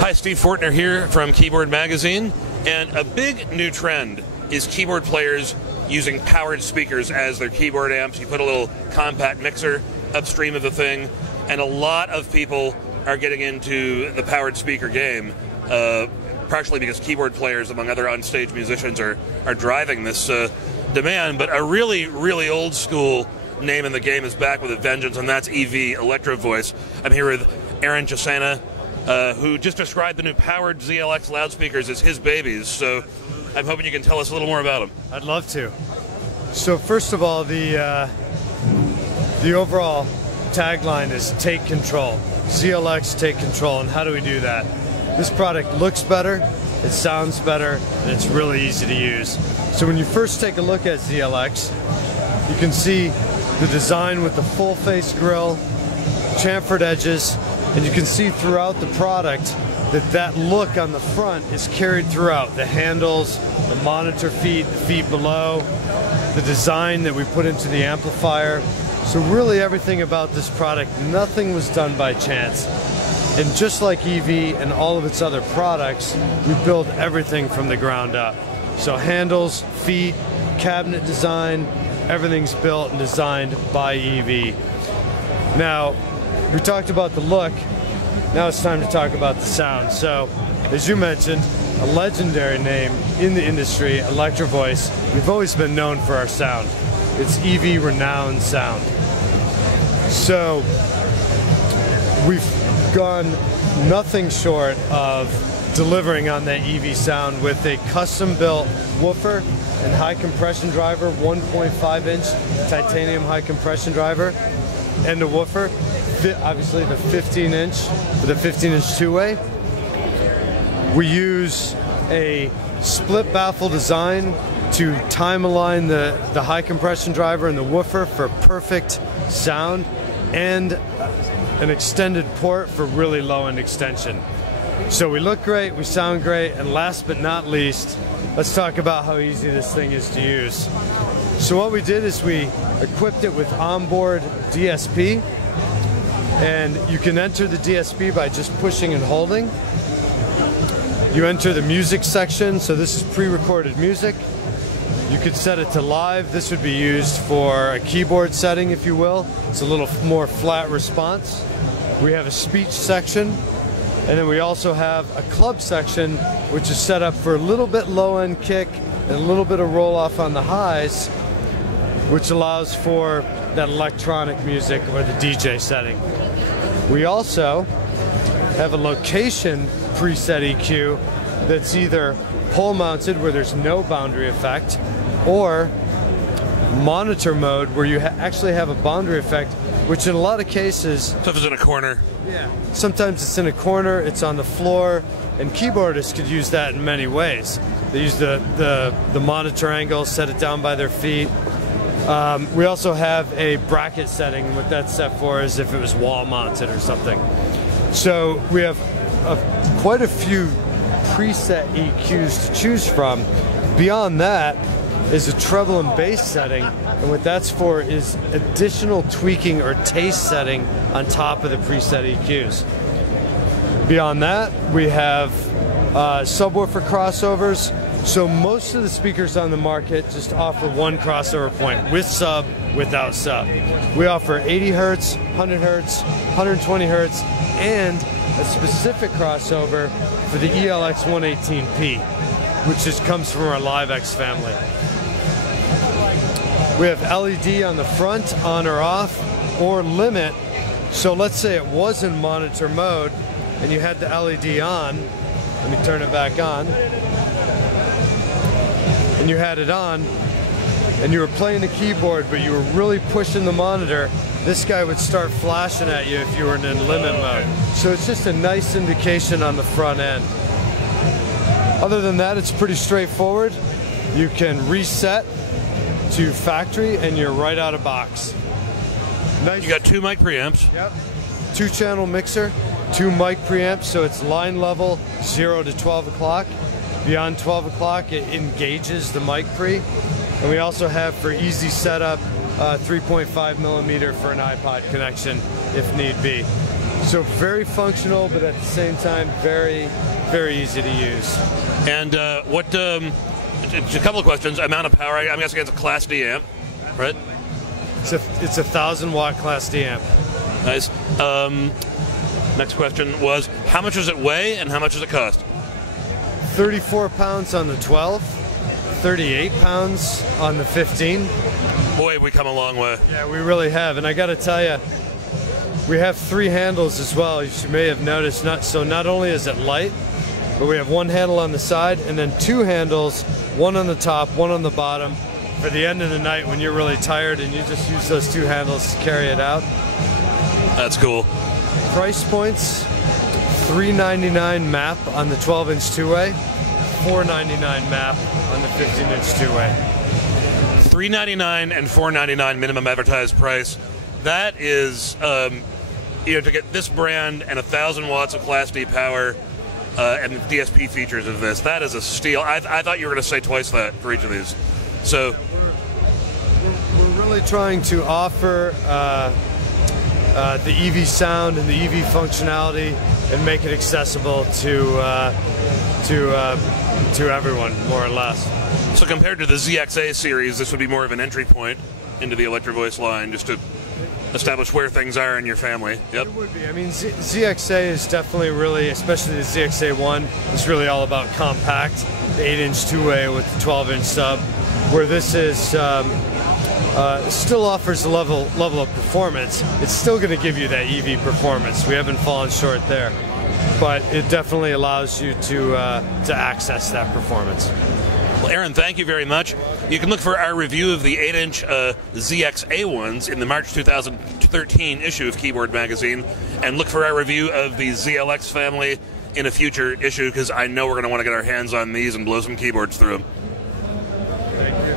Hi, Steve Fortner here from Keyboard Magazine, and a big new trend is keyboard players using powered speakers as their keyboard amps. You put a little compact mixer upstream of the thing, and a lot of people are getting into the powered speaker game, partially because keyboard players, among other on-stage musicians, are driving this demand. But a really, really old school name in the game is back with a vengeance, and that's EV, Electro-Voice. I'm here with Aaron Jasana, who just described the new powered ZLX loudspeakers as his babies. So I'm hoping you can tell us a little more about them. I'd love to. So first of all, the overall tagline is take control. ZLX, take control. And how do we do that? This product looks better, it sounds better, and it's really easy to use. So when you first take a look at ZLX, you can see the design with the full face grille, chamfered edges, and you can see throughout the product that look on the front is carried throughout. The handles, the monitor feet, the feet below, the design that we put into the amplifier. So really everything about this product, nothing was done by chance. And just like EV and all of its other products, we build everything from the ground up. So handles, feet, cabinet design, everything's built and designed by EV. Now, we talked about the look, now it's time to talk about the sound. So, as you mentioned, a legendary name in the industry, Electro-Voice. We've always been known for our sound. It's EV renowned sound. So, we've gone nothing short of delivering on that EV sound with a custom-built woofer and high compression driver, 1.5-inch titanium high compression driver, and a woofer. Obviously the 15-inch with a 15-inch two-way. We use a split baffle design to time align the high compression driver and the woofer for perfect sound, and an extended port for really low end extension. So we look great, we sound great, and last but not least, let's talk about how easy this thing is to use. So what we did is we equipped it with onboard DSP, and you can enter the DSP by just pushing and holding. You enter the music section, so this is pre-recorded music. You could set it to live. This would be used for a keyboard setting, if you will. It's a little more flat response. We have a speech section, and then we also have a club section, which is set up for a little bit low-end kick and a little bit of roll-off on the highs, which allows for that electronic music or the DJ setting. We also have a location preset EQ that's either pole mounted where there's no boundary effect, or monitor mode where you actually have a boundary effect, which in a lot of cases... Stuff is in a corner. Yeah. Sometimes it's in a corner, it's on the floor, and keyboardists could use that in many ways. They use the monitor angle, set it down by their feet. We also have a bracket setting. What that's set for is if it was wall mounted or something. So we have quite a few preset EQs to choose from. Beyond that is a treble and bass setting, and what that's for is additional tweaking or taste setting on top of the preset EQs. Beyond that, we have subwoofer crossovers. So most of the speakers on the market just offer one crossover point, with sub, without sub. We offer 80 Hertz, 100 Hertz, 120 Hertz, and a specific crossover for the ELX 118P, which just comes from our LiveX family. We have LED on the front, on or off, or limit. So let's say it was in monitor mode, and you had the LED on. Let me turn it back on. And you had it on, and you were playing the keyboard, but you were really pushing the monitor, this guy would start flashing at you if you were in limit mode. So it's just a nice indication on the front end. Other than that, it's pretty straightforward. You can reset to factory, and you're right out of box. Nice. You got two mic preamps. Yep. 2-channel mixer, 2 mic preamps, so it's line level 0 to 12 o'clock. Beyond 12 o'clock, it engages the mic pre. And we also have, for easy setup, 3.5 millimeter for an iPod connection if need be. So very functional, but at the same time, very, very easy to use. And what? A couple of questions. Amount of power. I'm guessing it's a Class D amp, right? It's a 1,000-watt Class D amp. Nice. Next question was, how much does it weigh and how much does it cost? 34 pounds on the 12, 38 pounds on the 15. Boy, we come a long way. Yeah, we really have. And I got to tell you, we have 3 handles as well, as you may have noticed. Not only is it light, but we have 1 handle on the side and then 2 handles, 1 on the top, 1 on the bottom, for the end of the night when you're really tired and you just use those 2 handles to carry it out. That's cool. Price points, $399 map on the 12-inch two-way, $499 map on the 15-inch two-way. $399 and $499 minimum advertised price. That is, to get this brand and 1,000 watts of Class D power and the DSP features of this, that is a steal. I thought you were going to say twice that for each of these. So we're really trying to offer the EV sound and the EV functionality and make it accessible to everyone, more or less. So compared to the ZXA series, this would be more of an entry point into the Electro-Voice line, just to establish where things are in your family. Yep. It would be. I mean, ZXA is definitely really, especially the ZXA1, is really all about compact, the 8-inch two-way with the 12-inch sub, where this is still offers a level of performance. It's still going to give you that EV performance. We haven't fallen short there, but it definitely allows you to access that performance. Well, Aaron, thank you very much. You can look for our review of the 8-inch ZXA ones in the March 2013 issue of Keyboard Magazine, and look for our review of the ZLX family in a future issue, because I know we're going to want to get our hands on these and blow some keyboards through them. Thank you.